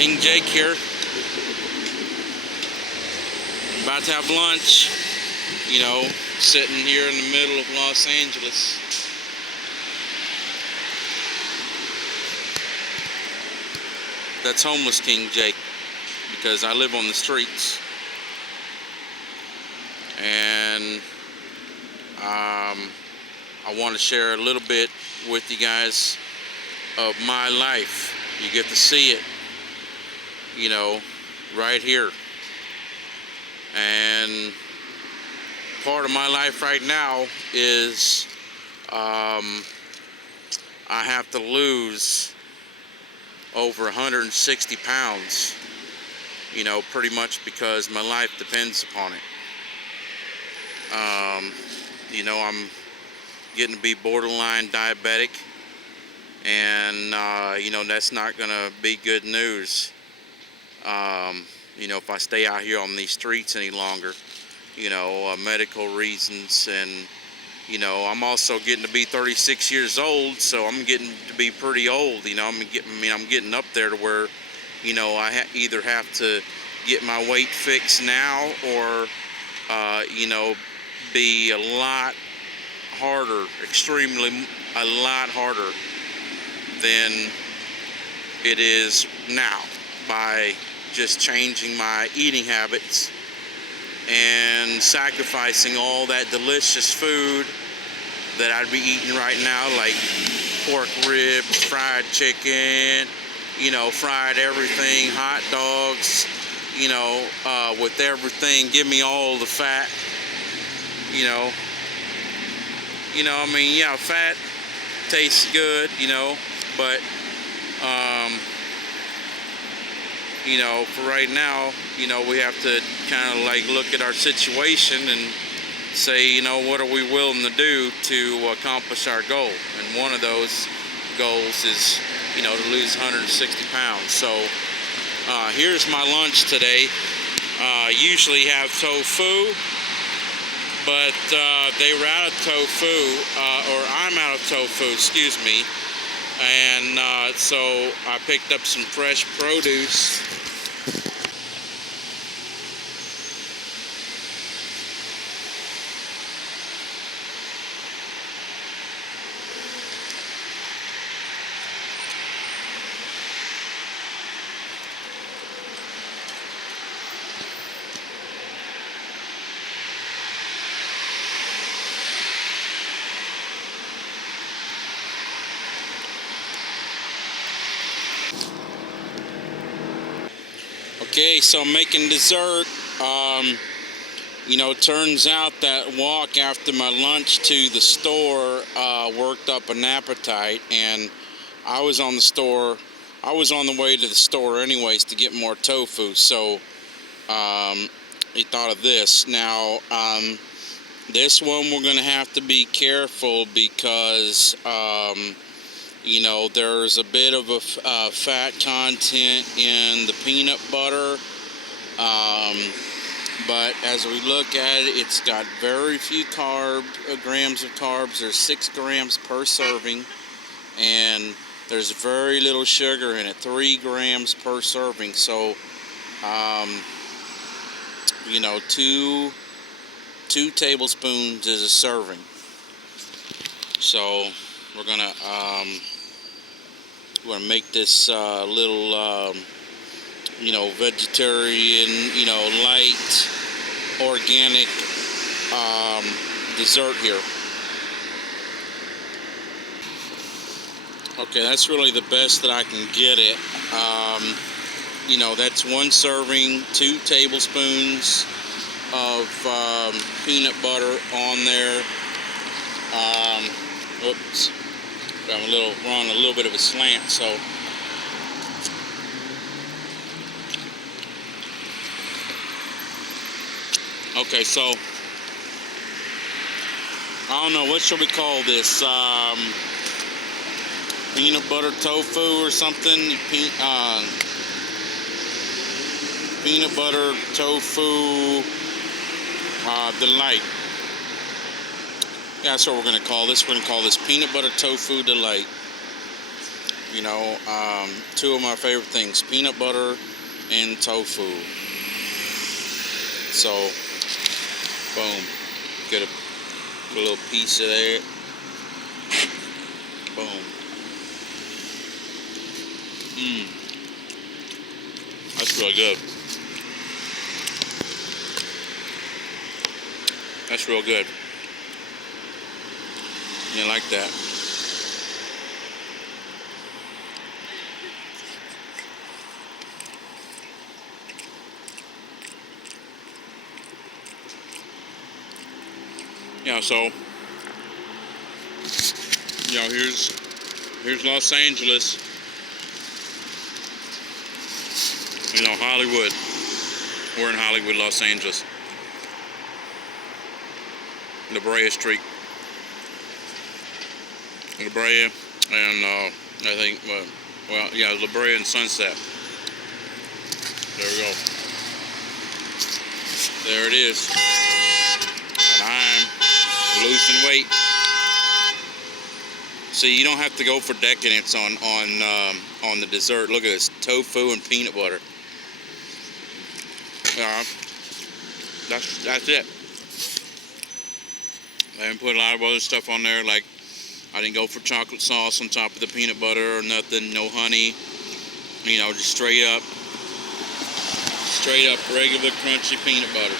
King Jake here. About to have lunch, you know, sitting here in the middle of Los Angeles. That's homeless King Jake, because I live on the streets. And I want to share a little bit with you guys of my life. You get to see it, you know, right here. And part of my life right now is I have to lose over 160 pounds, you know, pretty much because my life depends upon it. You know, I'm getting to be borderline diabetic, and you know, that's not gonna be good news. You know, if I stay out here on these streets any longer, you know, medical reasons, and you know, I'm also getting to be 36 years old, so I'm getting to be pretty old. You know, I'm getting up there to where, you know, I either have to get my weight fixed now, or you know, be a lot harder, a lot harder than it is now, by just changing my eating habits and sacrificing all that delicious food that I'd be eating right now, like pork ribs, fried chicken, you know, fried everything, hot dogs, you know, with everything. Give me all the fat, you know. I mean, yeah, fat tastes good, you know, but you know, for right now, you know, we have to kind of like look at our situation and say, you know, what are we willing to do to accomplish our goal? And one of those goals is, you know, to lose 160 pounds. So here's my lunch today. Usually have tofu, but they were out of tofu, or I'm out of tofu, excuse me. And so I picked up some fresh produce. Okay, so I'm making dessert. You know, it turns out that walk after my lunch to the store worked up an appetite, and I was on the way to the store anyways to get more tofu. So he thought of this. Now, this one we're gonna have to be careful because you know, there's a bit of a fat content in the peanut butter, but as we look at it, it's got very few grams of carbs. There's 6 grams per serving, and there's very little sugar in it, 3 grams per serving. So you know, two tablespoons is a serving. So we're gonna make this little you know, vegetarian, you know, light organic dessert here. Okay, that's really the best that I can get it. You know, that's 1 serving, 2 tablespoons of peanut butter on there. Oops, we're on a little bit of a slant, so okay, so I don't know, what should we call this? Peanut butter tofu or something? Peanut butter tofu delight. Yeah, that's what we're going to call this. We're going to call this peanut butter tofu delight. You know, two of my favorite things, peanut butter and tofu. So, boom, get a little piece of that. Boom. That's really good. That's real good. You like that? Yeah, so, you know, here's Los Angeles. You know, Hollywood. We're in Hollywood, Los Angeles. La Brea Street. La Brea and I think, well, yeah, La Brea and Sunset. There we go. There it is. And I'm losing weight. See, you don't have to go for decadence on the dessert. Look at this, tofu and peanut butter. That's it. I didn't put a lot of other stuff on there, like I didn't go for chocolate sauce on top of the peanut butter or nothing, no honey. You know, just straight up regular crunchy peanut butter.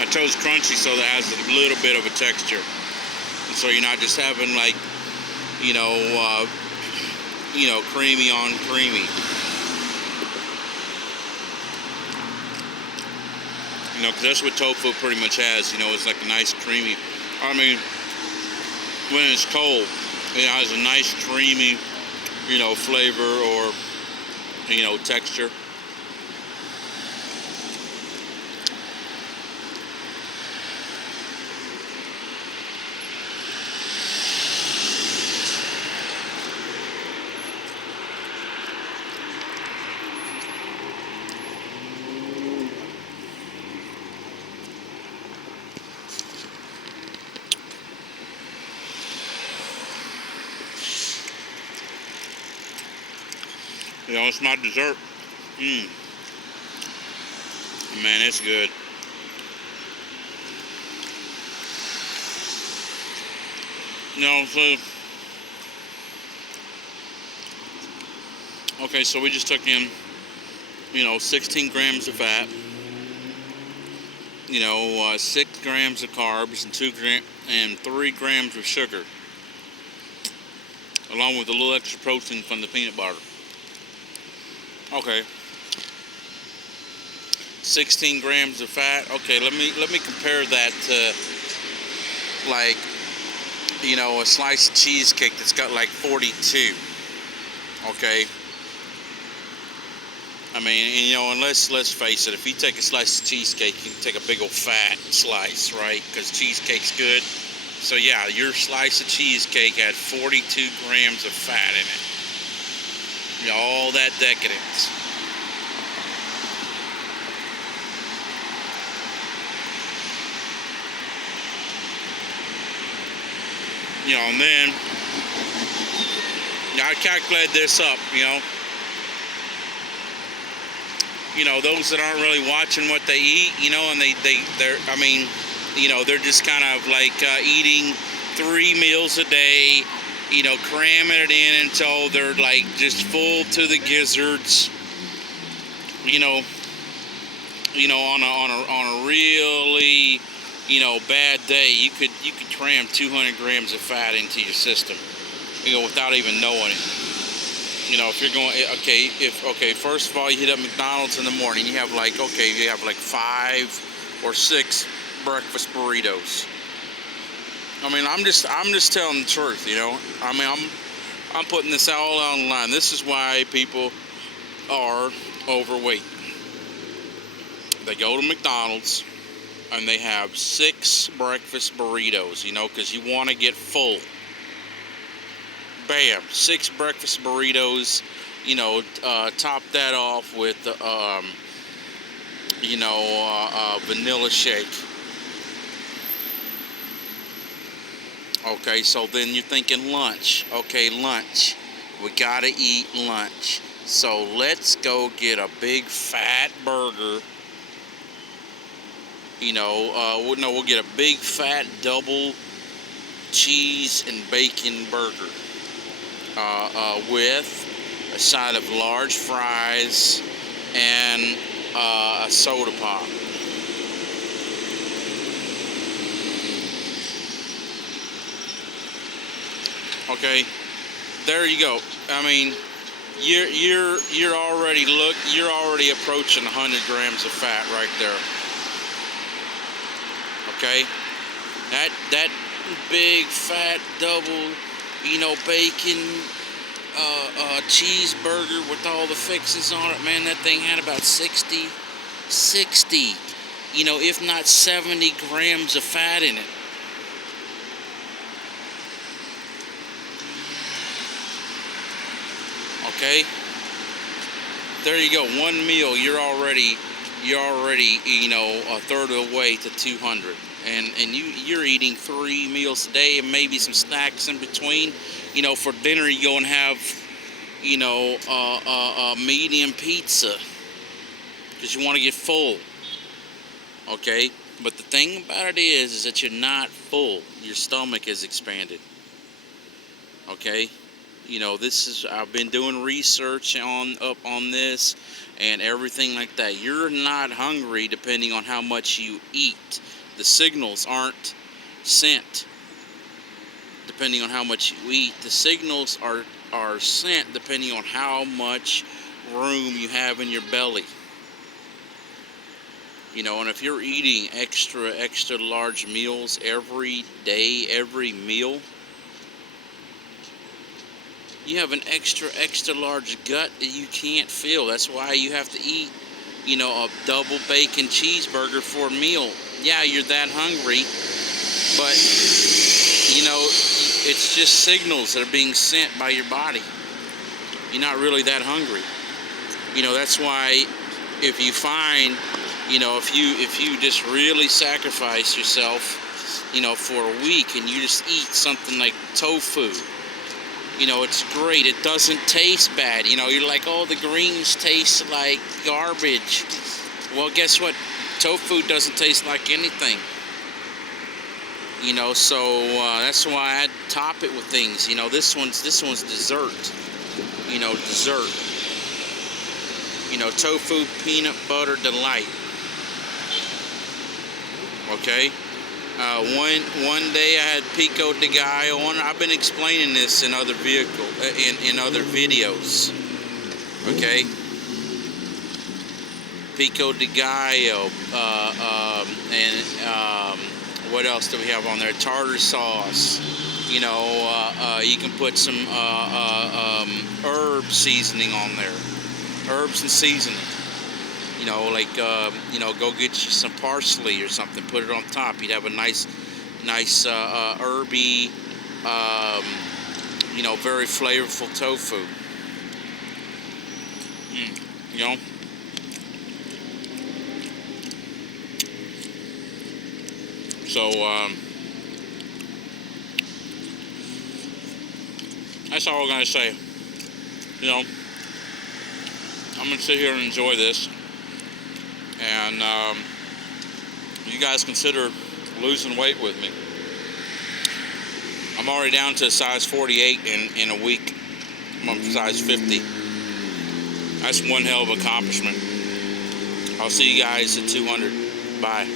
I chose crunchy so that it has a little bit of a texture. And so you're not just having like, you know, creamy on creamy. You know, because that's what tofu pretty much has. You know, it's like a nice creamy. I mean, when it's cold, it has a nice creamy, you know, flavor or, you know, texture. You know, it's my dessert. Man, it's good. You know, so okay, so we just took in, you know, 16 grams of fat, you know, 6 grams of carbs and 3 grams of sugar, along with a little extra protein from the peanut butter. Okay, 16 grams of fat. Okay, let me compare that to, like, you know, a slice of cheesecake that's got like 42. Okay, I mean, and, you know, and let's face it, if you take a slice of cheesecake, you can take a big old fat slice, right? Because cheesecake's good. So yeah, your slice of cheesecake had 42 grams of fat in it. You know, all that decadence. You know, and then I calculated this up, you know. You know, those that aren't really watching what they eat, you know, and they're, I mean, you know, they're just kind of like eating 3 meals a day, you know, cramming it in until they're like just full to the gizzards. You know, on a really, you know, bad day, you could cram 200 grams of fat into your system, you know, without even knowing it. You know, if you're going, first of all, you hit up McDonald's in the morning, you have like 5 or 6 breakfast burritos. I mean, I'm just telling the truth, you know. I mean, I'm putting this all online. This is why people are overweight. They go to McDonald's and they have 6 breakfast burritos, you know, because you want to get full. Bam, 6 breakfast burritos, you know, top that off with, vanilla shake. Okay, so then you're thinking lunch. Okay, lunch. We gotta eat lunch. So let's go get a big fat burger. We'll get a big fat double cheese and bacon burger with a side of large fries and a soda pop. Okay, there you go. I mean, you're already approaching 100 grams of fat right there. Okay, that big fat double, bacon cheeseburger with all the fixings on it, man, that thing had about 60, if not 70 grams of fat in it. Okay, there you go. One meal, you're already a third of the way to 200, and you're eating 3 meals a day and maybe some snacks in between. For dinner you go and have a medium pizza because you want to get full. Okay, but the thing about it is that you're not full. Your stomach is expanded. Okay, I've been doing research on this and everything like that. You're not hungry depending on how much you eat. The signals aren't sent depending on how much you eat. The signals are sent depending on how much room you have in your belly. And if you're eating extra large meals every day, every meal, you have an extra large gut that you can't fill. That's why you have to eat, a double bacon cheeseburger for a meal. Yeah, you're that hungry, but, it's just signals that are being sent by your body. You're not really that hungry. That's why if you find, if you just really sacrifice yourself, for a week and you just eat something like tofu, it's great. It doesn't taste bad. You're like, oh, the greens taste like garbage. Well, guess what? Tofu doesn't taste like anything. So that's why I top it with things. This one's dessert. Dessert. Tofu peanut butter delight. Okay. One day I had pico de gallo on. I've been explaining this in other in other videos. Okay. Pico de gallo, and what else do we have on there? Tartar sauce. You can put some herb seasoning on there. Herbs and seasoning. Go get you some parsley or something. Put it on top. You'd have a nice herby, very flavorful tofu. So that's all we're gonna say. I'm gonna sit here and enjoy this, and you guys consider losing weight with me. I'm already down to size 48 in a week. I'm up to size 50. That's one hell of an accomplishment. I'll see you guys at 200. Bye.